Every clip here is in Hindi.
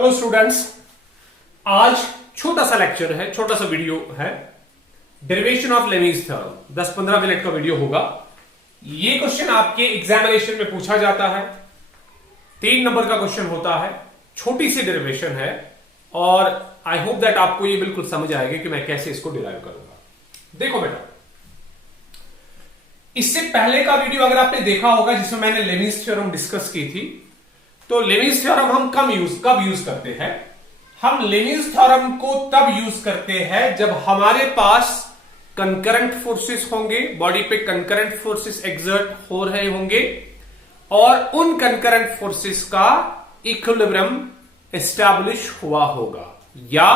हेलो स्टूडेंट्स, आज छोटा सा लेक्चर है, छोटा सा वीडियो है। Derivation of Lami's theorem 10-15 minute का वीडियो होगा। ये क्वेश्चन आपके एग्जामिनेशन में पूछा जाता है। 3 नंबर का क्वेश्चन होता है, छोटी सी डेरिवेशन है और आई होप दैट आपको ये बिल्कुल समझ आएगा कि मैं कैसे इसको डिराइव करूंगा। देखो बेटा, इससे पहले का वीडियो अगर आपने देखा होगा जिसमें मैंने लेमीज थ्योरम डिस्कस की थी, तो लेमीज थ्योरम हम कब यूज करते हैं? हम लेमीज थ्योरम को तब यूज करते हैं जब हमारे पास कंकरेंट फोर्सेस होंगे, बॉडी पे कंकरेंट फोर्सेस एक्सर्ट हो रहे होंगे और उन कंकरेंट फोर्सेस का इक्विलिब्रियम एस्टैब्लिश हुआ होगा, या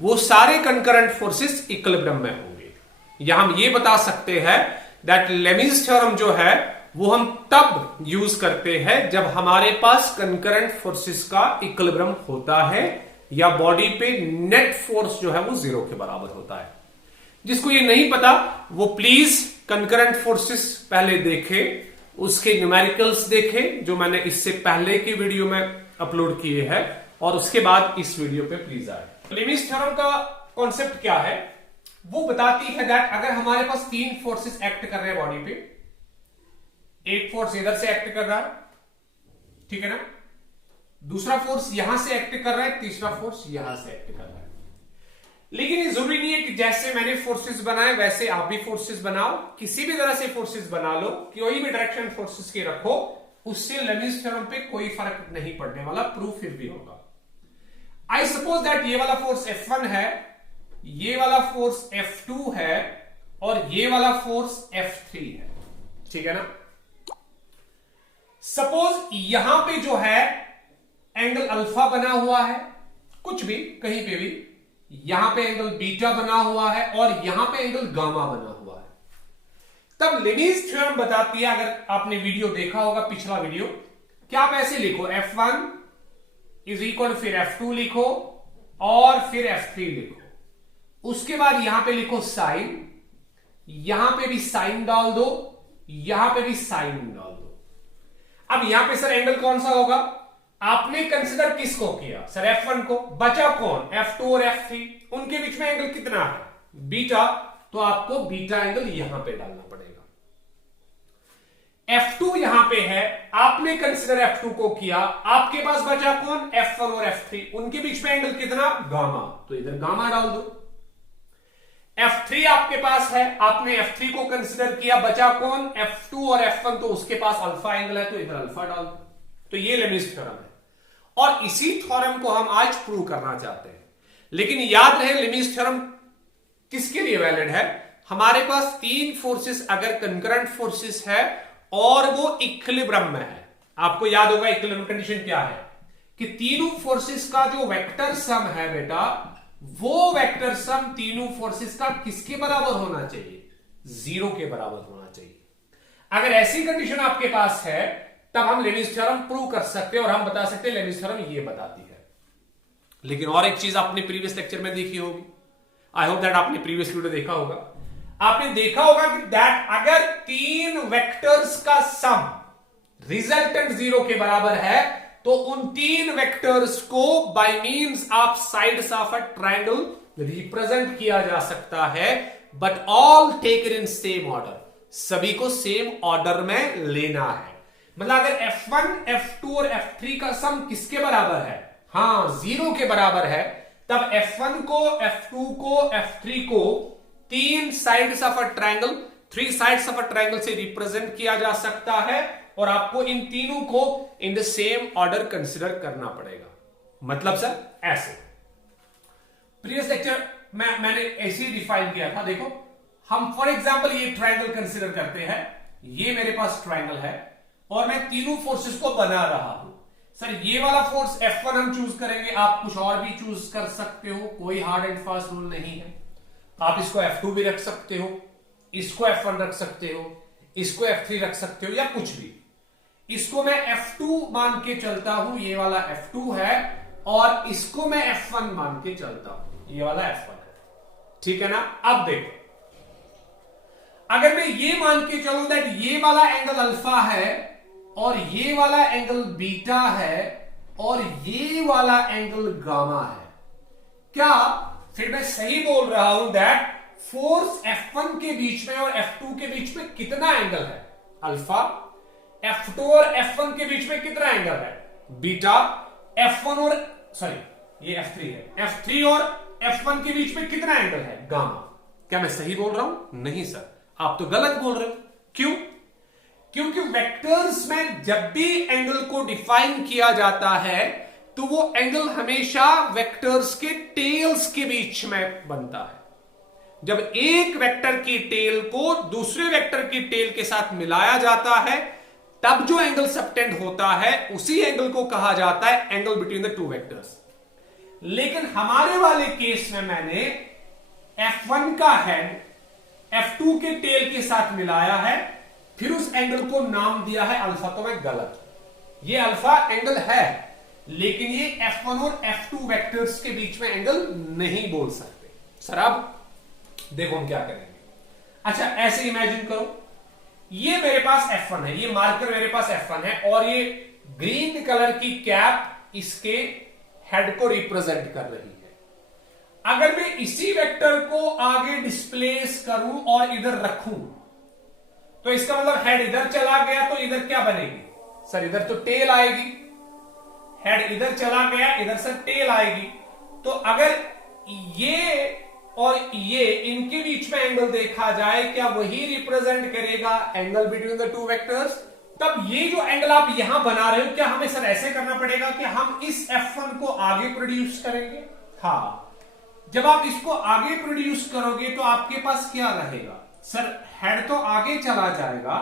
वो सारे कंकरेंट फोर्सेस इक्विलिब्रियम में होंगे। या हम ये बता सकते हैं दैट लेमीज थ्योरम जो है वो हम तब यूज करते हैं जब हमारे पास कंकरेंट फोर्सेस का इक्विलिब्रियम होता है या बॉडी पे नेट फोर्स जो है वो 0 के बराबर होता है। जिसको ये नहीं पता वो प्लीज कंकरेंट फोर्सेस पहले देखे, उसके न्यूमेरिकल्स देखे जो मैंने इससे पहले की वीडियो में अपलोड किए हैं, और उसके बाद इस वीडियो पे प्लीज आए। लेमीज थ्योरम का कॉन्सेप्ट क्या है? वो बताती है दैट अगर हमारे पास 3 फोर्सेस एक्ट कर रहे हैं बॉडी पे, एक फोर्स इधर से एक्ट कर रहा है, ठीक है ना, दूसरा फोर्स यहां से एक्ट कर रहा है, तीसरा फोर्स यहां से एक्ट कर रहा है। लेकिन ये जरूरी नहीं है कि जैसे मैंने फोर्सेस बनाए वैसे आप भी फोर्सेस बनाओ। किसी भी तरह से फोर्सेस बना लो, कोई भी डायरेक्शन फोर्सेस के रखो, उससे लेमीज थ्योरम पे कोई फर्क नहीं पड़ने वाला, प्रूफ फिर भी होगा। आई सपोज दैट ये वाला फोर्स F1 है, ये वाला फोर्स F2 है और ये वाला फोर्स F3 है, ठीक है ना। सपोज यहां पे जो है एंगल अल्फा बना हुआ है, कुछ भी कहीं पे भी, यहां पे एंगल बीटा बना हुआ है और यहां पे एंगल गामा बना हुआ है। तब लेमीज थ्योरम बताती है, अगर आपने वीडियो देखा होगा पिछला वीडियो, क्या आप ऐसे लिखो F1 इज इक्वल, फिर F2 लिखो और फिर F3 लिखो, उसके बाद यहां पे लिखो साइन, यहां पे भी साइन डाल दो, यहां पे भी साइन डाल दो। अब यहां पे सर एंगल कौन सा होगा? आपने कंसीडर किसको किया सर? F1 को। बचा कौन? F2 और F3। उनके बीच में एंगल कितना है? बीटा। तो आपको बीटा एंगल यहां पे डालना पड़ेगा। F2 यहां पे है, आपने कंसीडर F2 को किया, आपके पास बचा कौन? F1 और F3। उनके बीच में एंगल कितना? गामा। तो इधर गामा डाल दो। F3 आपके पास है, आपने F3 को कंसीडर किया, बचा कौन? F2 और F1। तो उसके पास अल्फा एंगल है, तो इधर अल्फा डाल दो। तो ये लेमीज थ्योरम है और इसी थ्योरम को हम आज प्रूव करना चाहते हैं। लेकिन याद रहे लेमीज थ्योरम किसके लिए वैलिड है? हमारे पास 3 फोर्सेस अगर कंकरेंट फोर्सेस है और वो इक्विलिब्रियम में है। आपको याद होगा इक्विलिब्रियम कंडीशन क्या है कि तीनों फोर्सेस का जो वेक्टर सम है बेटा, वो वेक्टर सम तीनों फोर्सेस का किसके बराबर होना चाहिए? 0 के बराबर होना चाहिए। अगर ऐसी कंडीशन आपके पास है तब हम लेमीज थ्योरम प्रूव कर सकते हैं और हम बता सकते हैं लेमीज थ्योरम ये बताती है। लेकिन और एक चीज आपने प्रीवियस लेक्चर में देखी होगी, आई होप दैट आपने प्रीवियस वीडियो देखा होगा। आपने देखा होगा कि दैट अगर 3 वेक्टर्स का सम रिजल्टेंट 0 के बराबर है तो उन 3 वेक्टर्स को by means of sides of a triangle represent किया जा सकता है, but all taken in same order. सभी को सेम ऑर्डर में लेना है। मतलब अगर F1, F2 और F3 का सम किसके बराबर है? हाँ, 0 के बराबर है, तब F1 को, F2 को, F3 को 3 sides of a triangle, 3 sides of a triangle से रिप्रेजेंट किया जा सकता है और आपको इन तीनों को in the same order consider करना पड़ेगा। मतलब सर ऐसे प्रीवियस लेक्चर में मैंने ऐसे ही डिफाइन किया था। देखो, हम फॉर एग्जांपल ये ट्रायंगल कंसीडर करते हैं, ये मेरे पास ट्रायंगल है और मैं तीनों फोर्सेस को बना रहा हूं। सर ये वाला फोर्स F1 हम चूज करेंगे, आप कुछ और भी चूज कर सकते हो, कोई हार्ड एंड फास्ट रूल नहीं है। आप इसको F2 भी रख सकते हो, इसको F1 रख सकते हो, इसको F3 रख सकते हो, या कुछ भी। इसको मैं F2 मान के चलता हूं, ये वाला F2 है, और इसको मैं F1 मान के चलता हूं, ये वाला F1 है, ठीक है ना। अब देखो, अगर मैं ये मान के चलूं दैट ये वाला एंगल अल्फा है और ये वाला एंगल बीटा है और ये वाला एंगल गामा है। क्या फिर मैं सही बोल रहा हूं दैट फोर्स F1 के बीच में और F2 के बीच में कितना एंगल है? अल्फा। F2 और F1 के बीच में कितना एंगल है? बीटा। F1 और सॉरी ये F3 है, F3 और F1 के बीच में कितना एंगल है? गामा। क्या मैं सही बोल रहा हूं? नहीं सर, आप तो गलत बोल रहे हो। क्यों? क्योंकि वेक्टर्स में जब भी एंगल को डिफाइन किया जाता है तो वो एंगल हमेशा वेक्टर्स के टेल्स के बीच में बनता है। जब एक वेक्टर की टेल को दूसरे वेक्टर की टेल के साथ मिलाया जाता है तब जो एंगल सबटेंड होता है उसी एंगल को कहा जाता है angle between the two vectors. लेकिन हमारे वाले केस में मैंने F1 का हेड F2 के टेल के साथ मिलाया है, फिर उस एंगल को नाम दिया है अल्फा। तो मैं गलत, ये अल्फा एंगल है लेकिन ये F1 और F2 वेक्टर्स के बीच में एंगल नहीं बोल सकते। सर अब देखो हम क्या करेंगे। अच्छा ऐसे इमेजिन करो, ये मेरे पास F1 है, ये मार्कर मेरे पास F1 है और ये ग्रीन कलर की कैप इसके हेड को रिप्रेजेंट कर रही है। अगर मैं इसी वेक्टर को आगे डिस्प्लेस करूं और इधर रखूं तो इसका मतलब हेड इधर चला गया तो इधर क्या बनेगी? सर इधर तो टेल आएगी। हेड इधर चला गया, इधर से टेल आएगी। तो अगर ये और ये इनके बीच में एंगल देखा जाए, क्या वही रिप्रेजेंट करेगा angle between the two vectors? तब ये जो एंगल आप यहां बना रहे हो, क्या हमें सर ऐसे करना पड़ेगा कि हम इस F1 को आगे प्रोड्यूस करेंगे? हाँ, जब आप इसको आगे प्रोड्यूस करोगे तो आपके पास क्या रहेगा? सर हेड तो आगे चला जाएगा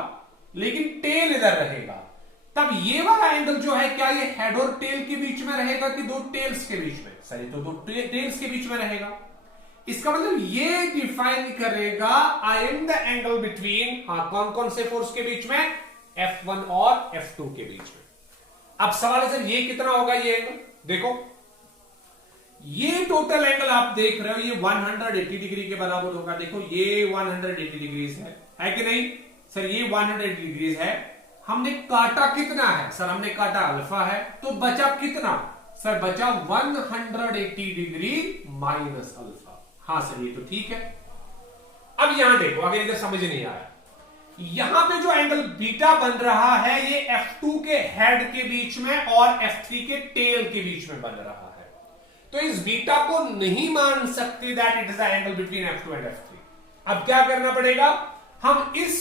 लेकिन टेल इधर रहेगा। तब ये वाला एंगल जो है, क्या ये हेड और टेल के बीच में रहेगा कि दो टेल्स के बीच में? सर ये तो दो टेल्स के बीच में रहेगा। इसका मतलब ये डिफाइन करेगा I am the angle between, हाँ कौन कौन से फोर्स के बीच में? F1 और F2 के बीच में। अब सवाल है सर ये कितना होगा ये एंगल? देखो ये टोटल एंगल आप देख रहे हो ये 180 डिग्री के बराबर होगा। देखो ये 180 डिग्री है कि नहीं? सर ये 180 डिग्री है। हमने काटा कितना है? सर हमने काटा अल्फा है, तो बचा कितना? सर बचा 180 डिग्री माइनस अल्फा। हाँ सर ये तो ठीक है। अब यहां देखो, अगर इधर समझ नहीं आया, यहां पे जो एंगल बीटा बन रहा है ये F2 के हेड के बीच में और F3 के टेल के बीच में बन रहा है। तो इस बीटा को नहीं मान सकते that it is the angle between F2 and F3। अब क्या करना पड़ेगा? हम इस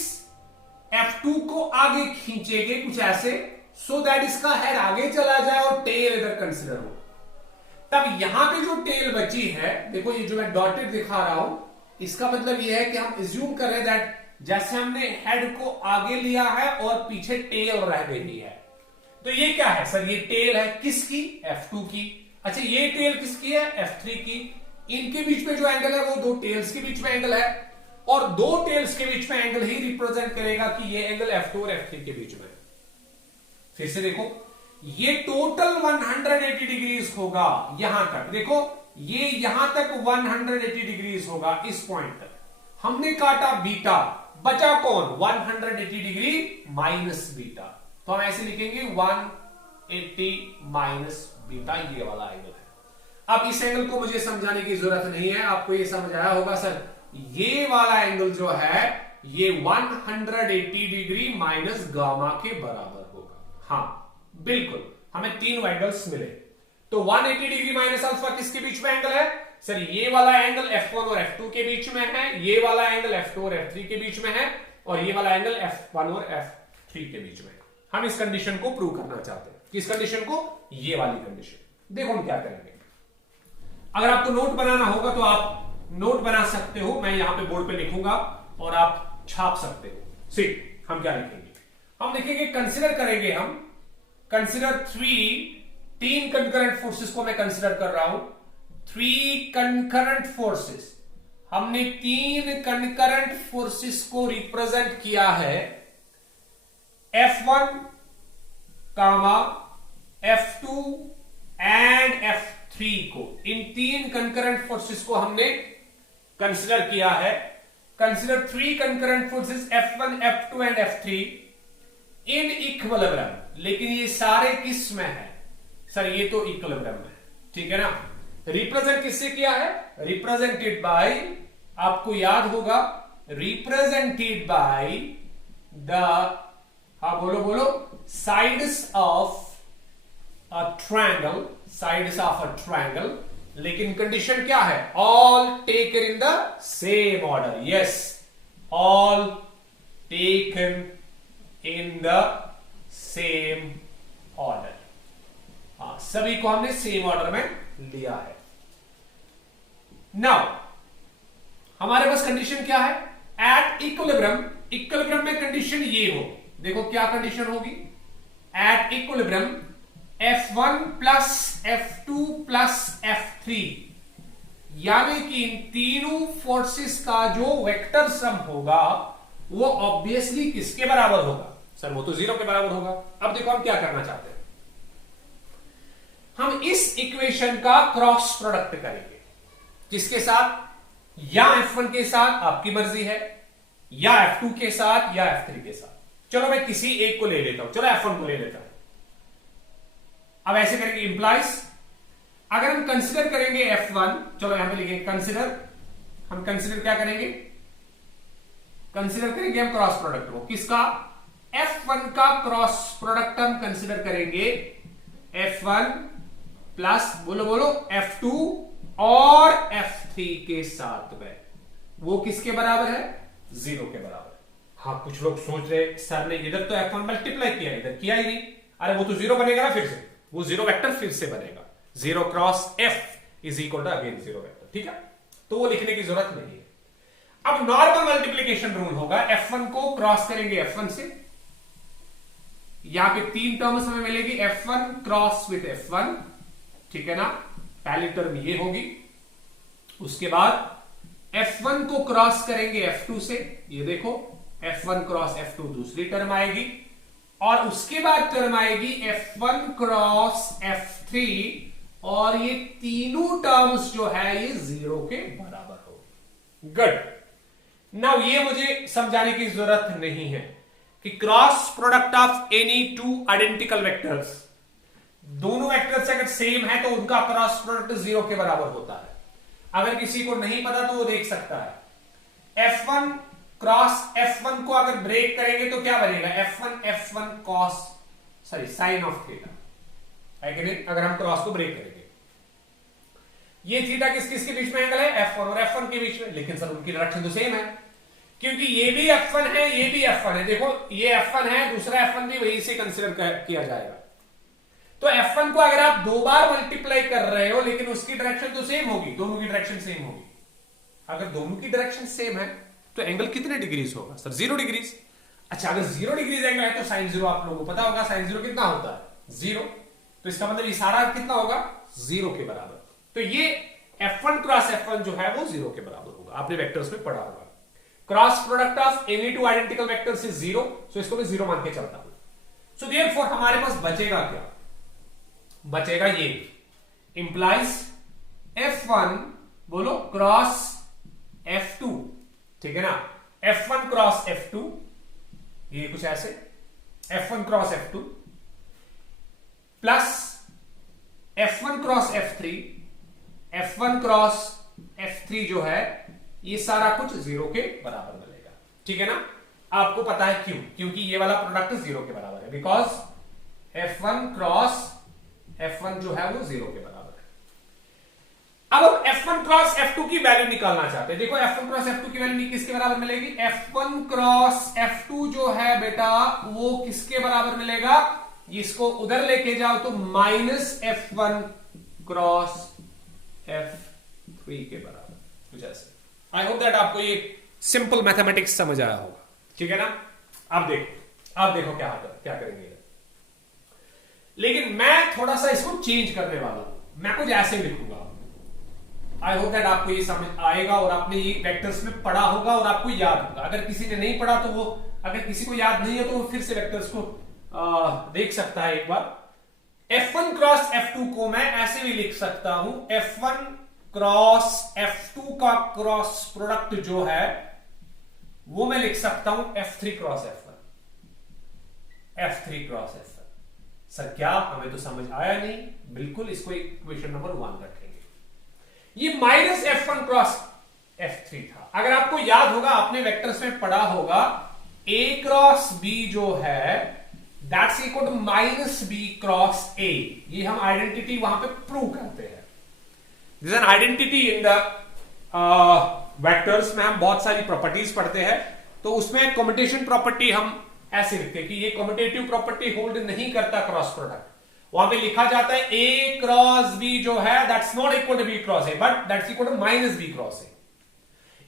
F2 को आगे खींचेंगे कुछ ऐसे, सो दैट इसका हेड आगे चला जाए और टेल इधर कंसिडर हो। तब यहां पे जो टेल बची है, देखो ये जो मैं डॉटेड दिखा रहा हूं, इसका मतलब ये है कि हम एज्यूम कर रहे हैं दैट जैसे हमने हेड को आगे लिया है और पीछे टेल रह गई है। तो ये क्या है? सर ये टेल है किसकी? F2 की। अच्छा ये टेल किसकी है? F3 की। इनके बीच में जो एंगल है वो दो टेल्स के बीच में एंगल है और दो टेल्स के बीच में एंगल ही रिप्रेजेंट करेगा कि ये एंगल F2 और F3 के बीच में। फिर से देखो ये टोटल 180 डिग्रीज होगा यहां तक। देखो ये यहां तक 180 डिग्रीज होगा इस पॉइंट तक। हमने काटा बीटा, बचा कौन? 180 डिग्री माइनस बीटा। तो हम ऐसे लिखेंगे 180 माइनस बीटा, ये वाला एंगल है। अब इस एंगल को मुझे समझाने की जरूरत नहीं है, आपको ये समझ आया होगा सर ये वाला एंगल जो है ये 180 डिग्री माइनस गामा के बराबर होगा। हाँ बिल्कुल, हमें तीन एंगल्स मिले। तो 180 डिग्री माइनस अल्फा किसके बीच में एंगल है? सर ये वाला एंगल F1 और F2 के बीच में है, ये वाला एंगल F2 और F3 के बीच में है और ये वाला एंगल F1 और F3 के बीच में। हम इस कंडीशन को प्रूव करना चाहते हैं। किस कंडीशन को? ये वाली कंडीशन। देखो हम क्या करेंगे। अगर आपको नोट बनाना होगा तो आप नोट बना सकते हो, मैं यहां पे बोर्ड पे लिखूंगा और आप छाप सकते हो। सी हम क्या लिखेंगे? हम लिखेंगे कंसिडर करेंगे, हम कंसिडर तीन कंकरेंट फोर्सेस को मैं कंसिडर कर रहा हूं। 3 कंकरेंट फोर्सेस, हमने 3 कंकरेंट फोर्सेस को रिप्रेजेंट किया है। F1 comma F2 and F3 को, इन 3 कंकरेंट फोर्सेस को हमने कंसिडर किया है। Consider 3 concurrent forces F1, F2 and F3 in equilibrium. लेकिन ये सारे किस में है? सर ये तो इक्विलिब्रियम है, ठीक है ना। रिप्रेजेंट किससे किया है? रिप्रेजेंटेड बाय, आपको याद होगा, रिप्रेजेंटेड बाय द, हाँ बोलो बोलो, sides of a triangle, sides of a triangle. लेकिन कंडीशन क्या है? All taken in the same order. Yes, all taken in the same order. हाँ, सभी को हमने सेम ऑर्डर में लिया है। नाउ हमारे पास कंडीशन क्या है? एट इक्विलिब्रियम, इक्विलिब्रियम में कंडीशन ये हो, देखो क्या कंडीशन होगी? At equilibrium F1 plus F2 plus F3, यानी कि इन तीनों फोर्सेस का जो वेक्टर सम होगा वो ऑब्वियसली किसके बराबर होगा? सर वो तो 0 के बराबर होगा। अब देखो हम क्या करना चाहते हैं, हम इस इक्वेशन का क्रॉस प्रोडक्ट करेंगे। किसके साथ? या F1 के साथ, आपकी मर्जी है, या F2 के साथ, या F3 के साथ। चलो मैं किसी एक को ले लेता हूं, चलो F1 को ले लेता हूं। अब ऐसे करेंगे, इंप्लाइज, अगर हम कंसिडर करेंगे F1, चलो यहां पे लिखेंगे कंसिडर, हम कंसिडर क्या करेंगे? कंसिडर करेंगे हम क्रॉस प्रोडक्ट को। किसका? F1 का क्रॉस प्रोडक्ट हम कंसिडर करेंगे F1 प्लस, बोलो बोलो, F2 और F3 के साथ में। वो किसके बराबर है? 0 के बराबर। हाँ, कुछ लोग सोच रहे सर ने इधर तो F1 मल्टीप्लाई किया, इधर किया ही नहीं। अरे वो तो 0 बनेगा ना, फिर से वो 0 वेक्टर फिर से बनेगा। 0 cross F is equal to again 0 vector, ठीक है, तो वो लिखने की जरूरत नहीं है। अब नॉर्मल मल्टीप्लीकेशन रूल होगा, F1 को क्रॉस करेंगे F1 से, यहां पे 3 टर्म्स हमें मिलेगी, F1 क्रॉस विद F1, ठीक है ना। पहली टर्म ये होगी, उसके बाद F1 को क्रॉस करेंगे F2 से, ये देखो F1 क्रॉस F2 दूसरी टर्म आएगी, और उसके बाद टर्म आएगी F1 क्रॉस F3, और ये तीनों टर्म्स जो है ये 0 के बराबर होगी। गुड। नाउ ये मुझे समझाने की जरूरत नहीं है कि cross product of any two identical vectors, दोनों वेक्टर्स अगर सेम है तो उनका क्रॉस प्रोडक्ट 0 के बराबर होता है। अगर किसी को नहीं पता तो वो देख सकता है। F1 क्रॉस F1 को अगर ब्रेक करेंगे तो क्या बनेगा? F1 cos, sorry sine of theta, है कि नहीं? अगर हम क्रॉस को ब्रेक करेंगे, ये थीटा किस किस के बीच में एंगल है? F1 और F1 के बीच में। लेकिन सर उनकी डायरेक्शन तो सेम है, क्योंकि ये भी F1 है, ये भी F1 है। देखो ये F1 है, दूसरा F1 भी वही से कंसिडर किया जाएगा। तो F1 को अगर आप 2 बार मल्टीप्लाई कर रहे हो, लेकिन उसकी डायरेक्शन तो सेम होगी, दोनों की डायरेक्शन सेम होगी। अगर दोनों की डायरेक्शन सेम है तो एंगल कितने डिग्रीज होगा? Sir 0 degrees. अच्छा, अगर 0 डिग्रीज एंगल है तो साइन 0 आप लोगों को पता होगा, साइन 0 कितना होता है? 0। तो इसका मतलब इशारा कितना होगा? 0 के बराबर। तो ये F1 क्रॉस F1 जो है वो 0 के बराबर होगा, आपने वेक्टर्स में पढ़ा होगा। Cross product of any two identical vectors is 0, सो इसको मैं 0 मान के चलता हूं। सो देयरफॉर हमारे पास बचेगा क्या? बचेगा ये, इंप्लाइज F1, बोलो, क्रॉस F2, ठीक है ना। F1 क्रॉस F2, ये कुछ ऐसे, F1 cross F2 plus F1 cross F3, F1 cross F3 जो है ये सारा कुछ 0 के बराबर मिलेगा, ठीक है ना। आपको पता है क्यों? क्योंकि ये वाला प्रोडक्ट 0 के बराबर है, बिकॉज F1 क्रॉस F1 जो है वो 0 के बराबर है। अब हम F1 क्रॉस F2 की वैल्यू निकालना चाहते हैं। देखो F1 क्रॉस F2 की वैल्यू किसके बराबर मिलेगी? F1 क्रॉस F2 जो है बेटा वो किसके बराबर मिलेगा? इसको उधर लेके जाओ तो माइनस F1 क्रॉस F3 के बराबर, कुछ ऐसे। आई होप दैट आपको ये सिंपल मैथमेटिक्स समझ आया होगा, ठीक है ना। अब देखो क्या करेंगे। लेकिन मैं थोड़ा सा इसको चेंज करने वाला हूं, मैं कुछ ऐसे लिखूंगा। आई होप दैट आपको ये समझ आएगा और आपने ये वेक्टर्स में पढ़ा होगा और आपको याद होगा। अगर किसी ने नहीं पढ़ा तो वो, अगर किसी को याद नहीं है तो वो फिर से वेक्टर्स को देख सकता है एक बार। F1 क्रॉस F2 को मैं ऐसे भी लिख सकता हूं, F1 क्रॉस F2 का क्रॉस प्रोडक्ट जो है वो मैं लिख सकता हूं F3 cross F1, F3 cross F1। Sir क्या, हमें तो समझ आया नहीं। बिल्कुल इसको इक्वेशन नंबर 1 रखेंगे। ये माइनस F1 क्रॉस F3 था। अगर आपको याद होगा, आपने वेक्टर्स में पढ़ा होगा, A क्रॉस B जो है that's equal to minus B cross A। ये हम आइडेंटिटी वहां पे प्रूव करते हैं। This an identity in the vectors में हम बहुत सारी प्रॉपर्टीज पढ़ते हैं, तो उसमें कम्यूटेशन प्रॉपर्टी हम ऐसे लिखते हैं कि ये कम्यूटेटिव प्रॉपर्टी होल्ड नहीं करता क्रॉस प्रोडक्ट। वहां पे लिखा जाता है A क्रॉस B जो है that's not equal to B cross A, but that's equal to minus B cross A।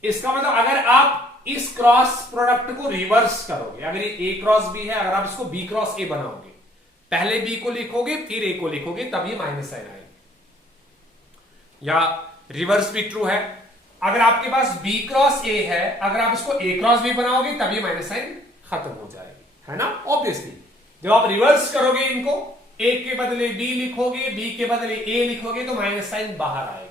इसका मतलब अगर आप इस क्रॉस प्रोडक्ट को रिवर्स करोगे, अगर ये A क्रॉस B है, अगर आप इसको B क्रॉस A बनाओगे, पहले B को लिखोगे फिर A को लिखोगे, तब ये माइनस साइन आएगी। या रिवर्स भी ट्रू है, अगर आपके पास B क्रॉस A है, अगर आप इसको A क्रॉस B बनाओगे तब ये माइनस साइन खत्म हो जाएगी, है ना। ऑब्वियसली जब आप रिवर्स करोगे, इनको A के बदले B लिखोगे, B के बदले A लिखोगे, तो माइनस साइन बाहर आएगी।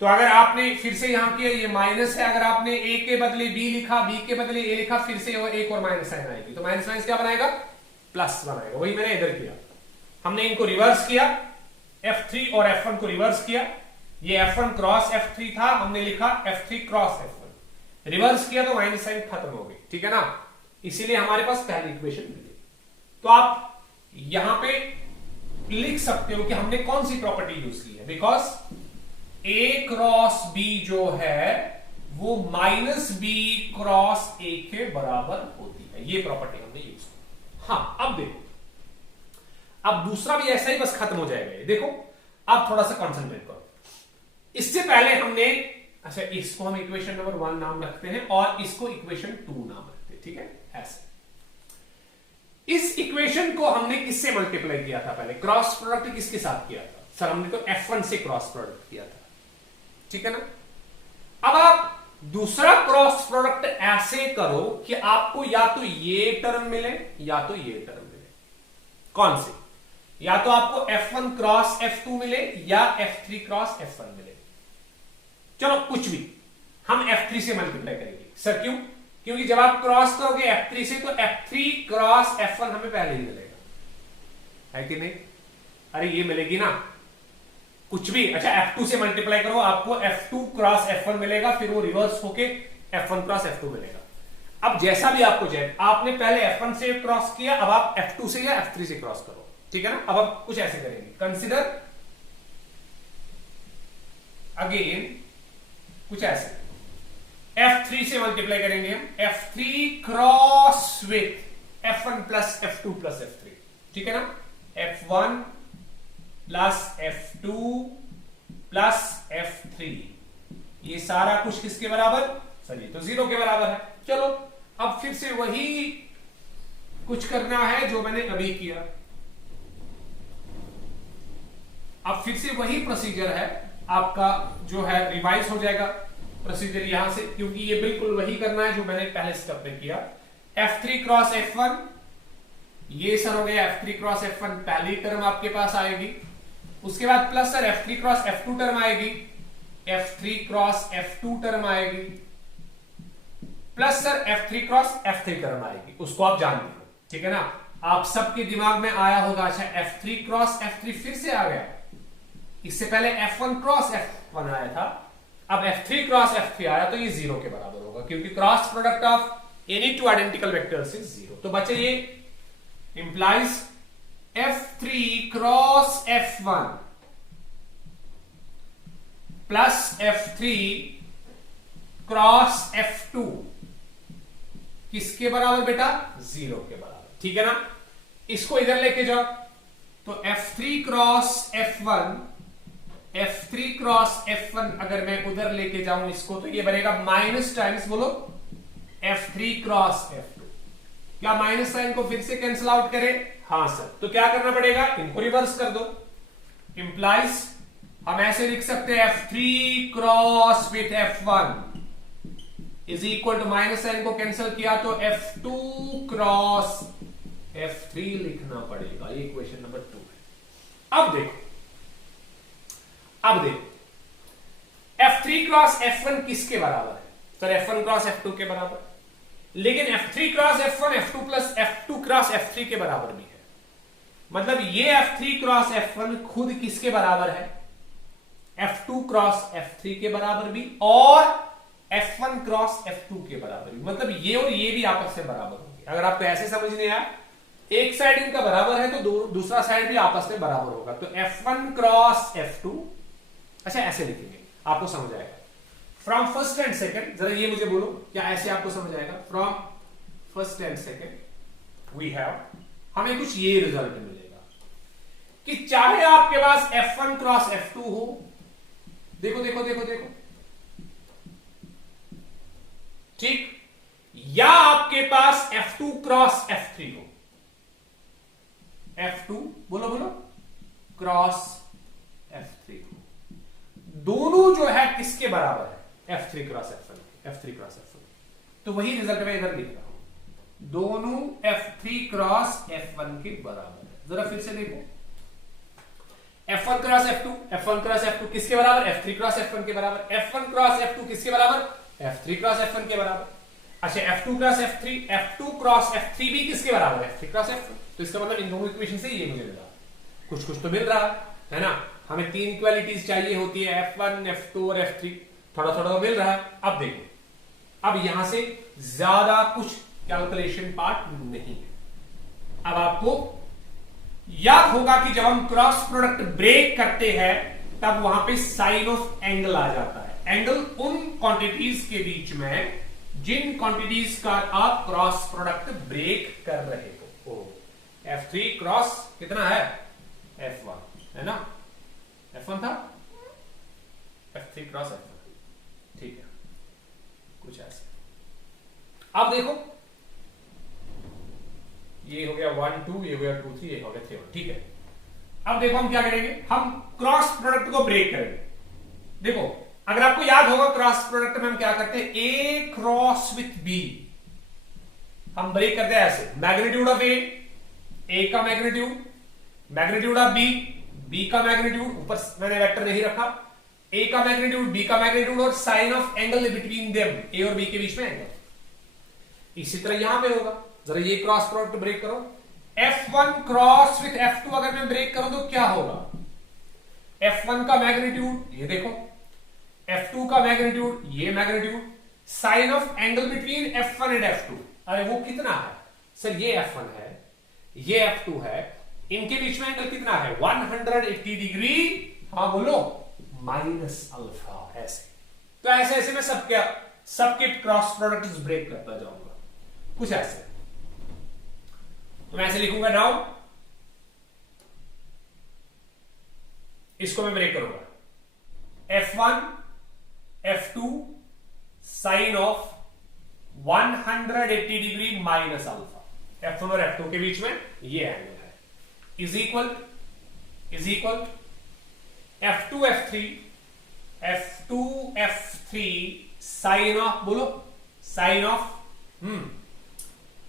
तो अगर आपने फिर से यहां किया, ये माइनस है, अगर आपने A के बदले B लिखा, B के बदले A लिखा, फिर से एक और माइनस साइन आएगी, तो माइनस साइन क्या बनाएगा, प्लस बनाएगा। वही मैंने इधर किया, हमने इनको रिवर्स किया, F3 और F1 को रिवर्स किया। ये F1 क्रॉस F3 था, हमने लिखा F3 क्रॉस F1, रिवर्स किया तो माइनस साइन खत्म हो गई, ठीक है ना। इसीलिए हमारे पास पहली इक्वेशन मिली। तो आप यहां पे लिख सकते हो कि हमने कौन सी प्रॉपर्टी यूज की है, बिकॉज A क्रॉस B जो है वो माइनस B क्रॉस A के बराबर होती है। ये प्रॉपर्टी हमने यूज की। हाँ, अब देखो, अब दूसरा भी ऐसा ही बस खत्म हो जाएगा। ये देखो, अब थोड़ा सा कॉन्सेंट्रेट करो। इससे पहले हमने, अच्छा इसको हम इक्वेशन नंबर 1 नाम रखते हैं और इसको इक्वेशन 2 नाम रखते हैं, ठीक है। ऐसे इस इक्वेशन को हमने किससे मल्टीप्लाई किया था पहले, क्रॉस प्रोडक्ट किसके साथ किया था, सर हमने तो F1 से क्रॉस प्रोडक्ट किया था, ठीक है ना। अब आप दूसरा क्रॉस प्रोडक्ट ऐसे करो कि आपको या तो ये टर्म मिले या तो ये टर्म मिले। कौन से, या तो आपको F1 क्रॉस F2 मिले या F3 क्रॉस F1 मिले। चलो कुछ भी, हम F3 से मल्टीप्लाई करेंगे। सर क्यों, क्योंकि जब आप क्रॉस करोगे F3 से, तो F3 क्रॉस F1 हमें पहले ही मिलेगा, है कि नहीं। अरे ये मिलेगी ना, कुछ भी। अच्छा F2 से मल्टीप्लाई करो, आपको F2 क्रॉस F1 मिलेगा, फिर वो रिवर्स होके F1 क्रॉस F2 मिलेगा। अब जैसा भी आपको चाहिए, आपने पहले F1 से क्रॉस किया, अब आप F2 से या F3 से क्रॉस करो, ठीक है ना। अब आप कुछ ऐसे करेंगे, कंसिडर अगेन कुछ ऐसे, F3 से मल्टीप्लाई करेंगे हम, F3 cross with F1 plus F2 plus F3, ठीक है ना। F1 plus F2 plus F3, ये सारा कुछ किसके बराबर, सर ये तो 0 के बराबर है। चलो अब फिर से वही कुछ करना है जो मैंने अभी किया। अब फिर से वही प्रोसीजर है आपका, जो है रिवाइज हो जाएगा प्रोसीजर यहां से, क्योंकि ये बिल्कुल वही करना है जो मैंने पहले स्टेप में किया। F3 क्रॉस F1, ये सर हो गया F3 क्रॉस F1, पहली टर्म आपके पास आएगी। उसके बाद plus sir F3 cross F2 term आएगी, F3 क्रॉस F2 टर्म आएगी, plus sir F3 cross F3 term आएगी। उसको आप जानते हो, ठीक है ना। आप सबके दिमाग में आया होगा, अच्छा F3 क्रॉस F3 फिर से आ गया, इससे पहले F1 क्रॉस F1 आया था, अब F3 क्रॉस F3 आया, तो ये 0 के बराबर होगा, क्योंकि cross product of any two identical vectors is 0। तो बच्चे ये implies F3 cross F1 plus F3 cross F2 किसके बराबर बेटा, 0 के बराबर, ठीक है ना। इसको इधर लेके जाओ, तो F3 cross F1, F3 cross F1 अगर मैं उधर लेके जाऊं इसको, तो ये बनेगा माइनस टाइम्स, बोलो F3 क्रॉस F2। क्या माइनस साइन को फिर से कैंसिल आउट करें, हाँ सर। तो क्या करना पड़ेगा, इनको रिवर्स कर दो। इंप्लाइज हम ऐसे लिख सकते हैं F3 cross with F1 is equal to, minus sign को कैंसिल किया तो F2 क्रॉस F3 लिखना पड़ेगा। ये इक्वेशन नंबर 2 है। अब देखो F3 क्रॉस F1 किसके बराबर है, सर F1 क्रॉस F2 के बराबर, लेकिन F3 cross F1 F2 plus F2 cross F3 के बराबर भी है। मतलब ये F3 क्रॉस F1 खुद किसके बराबर है? F2 क्रॉस F3 के बराबर भी, और F1 क्रॉस F2 के बराबर भी। मतलब ये और ये भी आपस में बराबर होंगे। अगर आपको ऐसे समझने आया, एक साइड इनका बराबर है तो दूसरा साइड भी आपस में बराबर होगा। तो F1 क्रॉस F2, अच्छा ऐसे लिखेंगे, आपको समझ आएगा। फ्रॉम फर्स्ट एंड सेकंड, जरा ये मुझे बोलो, क्या ऐसे आपको समझ आएगा? From first and second we have, हमें कुछ ये रिजल्ट मिलेगा कि चाहे आपके पास F1 क्रॉस F2 हो, देखो देखो देखो देखो, ठीक, या आपके पास F2 क्रॉस F3 हो, F2 बोलो बोलो क्रॉस F3 हो, दोनों जो है किसके बराबर है? F3 cross F1, F3 cross F1। तो वही रिजल्ट मैं इधर लिख रहा हूं, दोनों F3 क्रॉस F1 के बराबर है। जरा फिर से देखो, F1 cross F2, F1 cross F2 किसके बराबर? F3 क्रॉस F1 के बराबर। F1 क्रॉस F2 किसके बराबर? F3 क्रॉस F1 के बराबर। अच्छा, F2 cross F3, F2 cross F3 भी किसके बराबर? F3 cross F1। तो इसका मतलब इन दोनों इक्वेशन से ये मुझे मिला, कुछ कुछ तो मिल रहा है ना। हमें तीन इक्वालिटीज चाहिए होती है, F1, F2 और F3, थोड़ा थोड़ा तो मिल रहा है। अब देखो, अब यहां से ज्यादा कुछ कैलकुलेशन पार्ट नहीं है। अब आपको याद होगा कि जब हम क्रॉस प्रोडक्ट ब्रेक करते हैं तब वहां पे साइन ऑफ एंगल आ जाता है। एंगल उन क्वांटिटीज के बीच में जिन क्वांटिटीज का आप क्रॉस प्रोडक्ट ब्रेक कर रहे हो। F3 क्रॉस कितना है? F1 है ना, F1 था, F3 क्रॉस F1, ठीक है, कुछ ऐसे। अब देखो, ये हो गया 1 2, ये हो गया 2 3, ये हो गया 3 1, ठीक है। अब देखो हम क्या करेंगे, हम क्रॉस प्रोडक्ट को ब्रेक करेंगे। देखो, अगर आपको याद होगा क्रॉस प्रोडक्ट में हम क्या करते हैं, A क्रॉस विथ B हम ब्रेक करते हैं ऐसे, मैग्नीट्यूड ऑफ A का मैग्नीट्यूड, मैग्नीट्यूड ऑफ B का मैग्नीट्यूड, ऊपर मैंने वेक्टर नहीं रखा, A का मैग्नीट्यूड, B का मैग्नीट्यूड, और sine of angle between them, A और B के बीच में एंगल। इसी तरह यहां पे होगा, जरा ये क्रॉस प्रोडक्ट ब्रेक करो, F1 क्रॉस विथ F2 अगर मैं ब्रेक करूं तो क्या होगा? F1 का मैग्नीट्यूड ये देखो, F2 का मैग्नीट्यूड ये magnitude, sine of angle between F1 and F2, अरे वो कितना है सर? ये F1 है, ये F2 है, इनके बीच में एंगल कितना है? 180 डिग्री। हाँ बोलो, माइनस अल्फा। ऐसे तो ऐसे ऐसे मैं सबके क्रॉस प्रोडक्ट ब्रेक करता जाऊंगा, कुछ ऐसे। तो मैं ऐसे लिखूंगा, नाउ इसको मैं ब्रेक करूंगा, F1 F2 sine of 180 degree minus alpha, F1 और F2 के बीच में ये एंगल है, is equal F2 F3 sine of, बोलो साइन ऑफ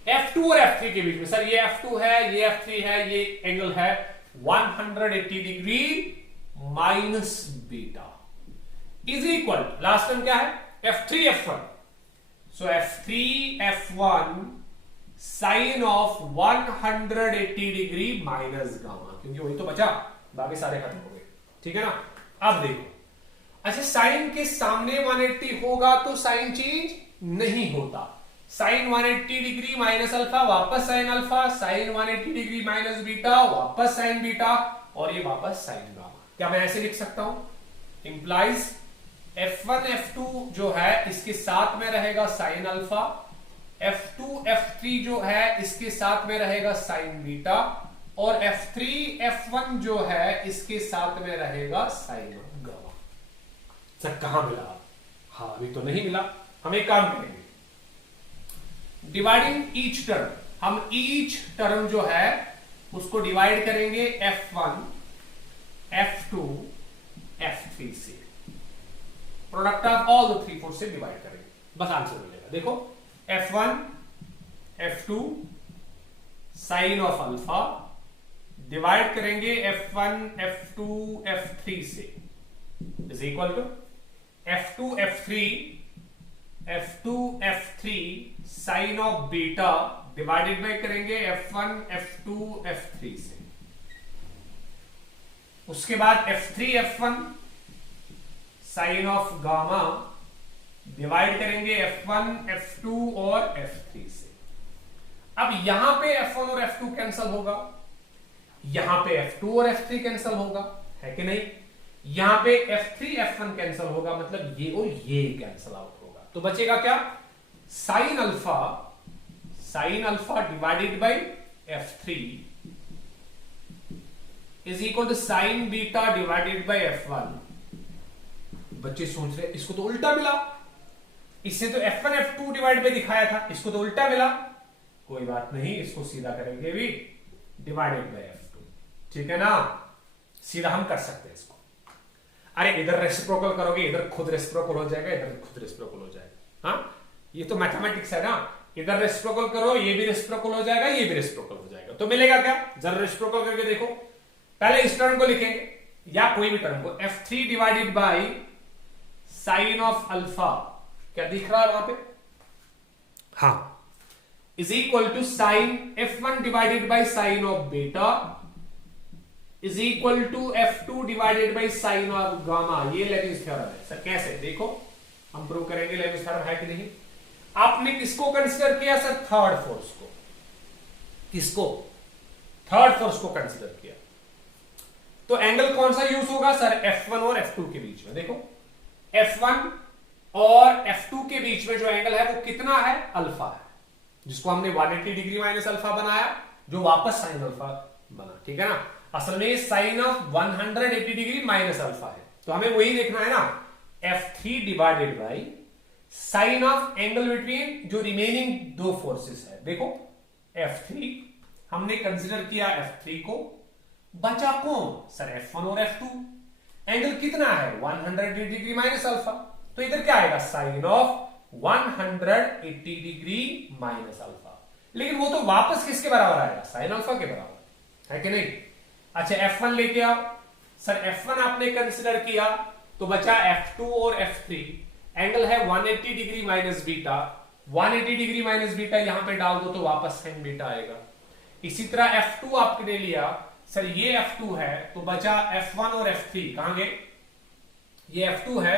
F2 और F3 के बीच में, सर ये F2 है, ये F3 है, ये एंगल है 180 degree minus beta, is equal, last term क्या है? F3 F1, so F3 F1 sine of 180 degree minus gamma, क्योंकि वही तो बचा, बाकी सारे खत्म हो गए, ठीक है ना। अब देखो, अच्छा साइन के सामने 180 होगा तो साइन चेंज नहीं होता, साइन 180 डिग्री माइनस अल्फा, वापस sine alpha, sine 180 degree minus beta, वापस साइन बीटा, और ये वापस साइन गामा। क्या मैं ऐसे लिख सकता हूं? इंप्लाइज F1 F2 जो है इसके साथ में रहेगा साइन अल्फा, F2 F3 जो है इसके साथ में रहेगा साइन बीटा, और F3 F1 जो है इसके साथ में रहेगा साइन गामा। सर कहां मिला? हाँ अभी तो नहीं मिला, हम एक काम करेंगे, डिवाइडिंग ईच टर्म, हम ईच टर्म जो है उसको डिवाइड करेंगे F1 F2 F3 से, प्रोडक्ट ऑफ ऑल द 3 4 से डिवाइड करेंगे, बस आंसर मिलेगा। देखो F1 F2 sine of alpha divide करेंगे F1 F2 F3 से, is equal to F2 F3 sine of beta divided by करेंगे F1 F2 F3 से, उसके बाद F3 F1 sine of gamma divide करेंगे F1 F2 और F3 से। अब यहां पे F1 और F2 कैंसिल होगा, यहां पे F2 और F3 कैंसिल होगा, है कि नहीं? यहां पे F3 F1 कैंसिल होगा, मतलब ये और ये कैंसिल आउट होगा। तो बचेगा क्या? Sine alpha divided by F3 is equal to sine beta divided by F1। बच्चे सोच रहे इसको तो उल्टा मिला, इससे तो F1 F2 डिवाइड बाई दिखाया था, इसको तो उल्टा मिला। कोई बात नहीं, इसको सीधा करेंगे भी डिवाइडेड बाई F2, ठीक है ना? सीधा हम कर सकते हैं इसको। अरे इधर रेसिप्रोकल करोगे, इधर खुद रेसिप्रोकल हो जाएगा, इधर खुद रेसिप्रोकल हो जाएगा। हाँ, ये तो मैथमेटिक्स है ना। इधर रेसिप्रोकल करो, ये भी रेसिप्रोकल हो जाएगा, ये भी रेसिप्रोकल हो जाएगा, तो मिलेगा क्या? जरा रेसिप्रोकल करके देखो। पहले इस टर्म को लिखेंगे या कोई भी टर्म को, F3 divided by sine of alpha, क्या दिख रहा है वहां पे? हाँ, is equal to sine F1 divided by sine of beta is equal to F2 divided by sine of gamma. ये लेविस थ्योरम है सर। कैसे? देखो हम प्रूव करेंगे लेविस थ्योरम है कि नहीं। आपने किसको कंसीडर किया सर? थर्ड फोर्स को। किसको? थर्ड फोर्स को कंसीडर किया। तो एंगल कौन सा यूज होगा सर? F1 और F2 के बीच में। देखो F1 और F2 के बीच में जो एंगल है वो कितना है? अल्फा है, जिसको हमने 180 डिग्री माइनस अल्फा बनाया, जो वापस साइन अल्फा बना, ठीक है ना? असल में sine of 180 degree minus alpha है, तो हमें वही देखना है ना। F3 divided by sine of angle between जो रिमेनिंग दो फोर्सेस है। देखो F3 हमने कंसीडर किया, F3 को, बचा कौन सर? F1 और F2। एंगल कितना है? 180 डिग्री माइनस अल्फा, तो इधर क्या आएगा? Sine of 180 degree minus alpha. लेकिन वो तो वापस किसके बराबर आएगा? साइन अल्फा के बराबर, है कि नहीं? अच्छा, F1 लेके आओ सर। F1 आपने कंसीडर किया तो बचा F2 और F3। एंगल है 180 degree minus beta, 180 degree minus beta यहां पे डाल दो तो वापस साइन बीटा आएगा। इसी तरह F2 आपने लिया सर, ये F2 है तो बचा F1 और F3। कहां गए? ये F2 है,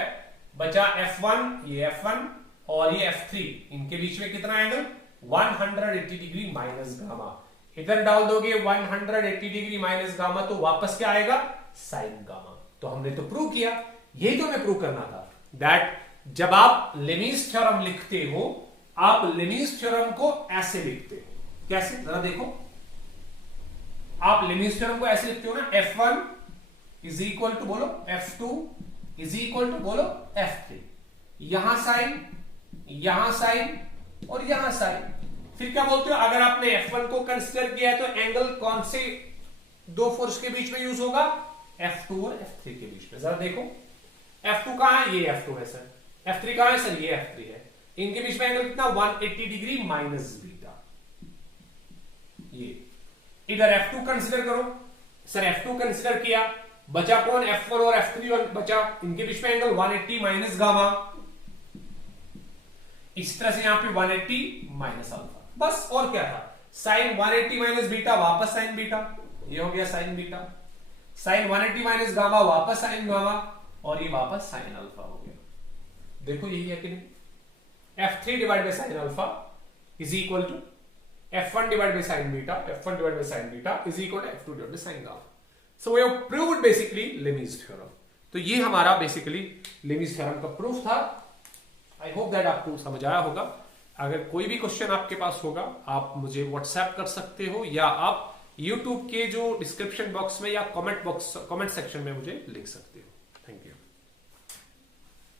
बचा F1, ये F1 और ये F3। इनके बीच में कितना एंगल? 180 degree minus gamma. इधर डाल दोगे 180 डिग्री माइनस गामा तो वापस क्या आएगा? Sign gamma. तो हमने तो प्रूव किया, यही तो हमें प्रूव करना था, दैट जब आप लेमीज थ्योरम लिखते हो, आप लेमीज थ्योरम को ऐसे लिखते हो। कैसे? जरा देखो, आप लेमीज थ्योरम को ऐसे लिखते हो ना, F1 इज इक्वल टू बोलो F2 इज इक्वल टू बोलो F3। यहां साइन, यहां साइन और यहां साइन। फिर क्या बोलते हो? अगर आपने F1 को कंसीडर किया है तो एंगल कौन से दो फोर्स के बीच में यूज होगा? F2 और F3 के बीच में। जरा देखो, F2 कहां है? ये F2 है सर। F3 कहां है सर? ये F3 है। इनके बीच में एंगल कितना? 180 डिग्री माइनस बीटा। ये इधर F2 कंसीडर करो सर। F2 कंसीडर किया, बचा कौन? F1 और F3 और बचा इनके बीच में एंगल 180 माइनस गामा। इस तरह से यहां पे 180 माइनस अल्फा, बस। और क्या था? साइन 180 माइनस बीटा, वापस साइन बीटा, ये हो गया sine beta. Sine 180 minus gamma, वापस साइन गामा, और ये वापस साइन अल्फा हो गया। देखो यही है कि नहीं? F3 divide by sine alpha is equal to F1 divide by sine beta, F1 divide by sine beta is equal to F2 divide by sine gamma. So we have proved basically Lami's theorem. तो ये हमारा बेसिकली लेमीज थ्योरम का प्रूफ था। आई होप दैट आपको समझ आया होगा। अगर कोई भी क्वेश्चन आपके पास होगा, आप मुझे व्हाट्सएप कर सकते हो, या आप यूट्यूब के जो डिस्क्रिप्शन बॉक्स में या कमेंट सेक्शन में मुझे लिख सकते हो।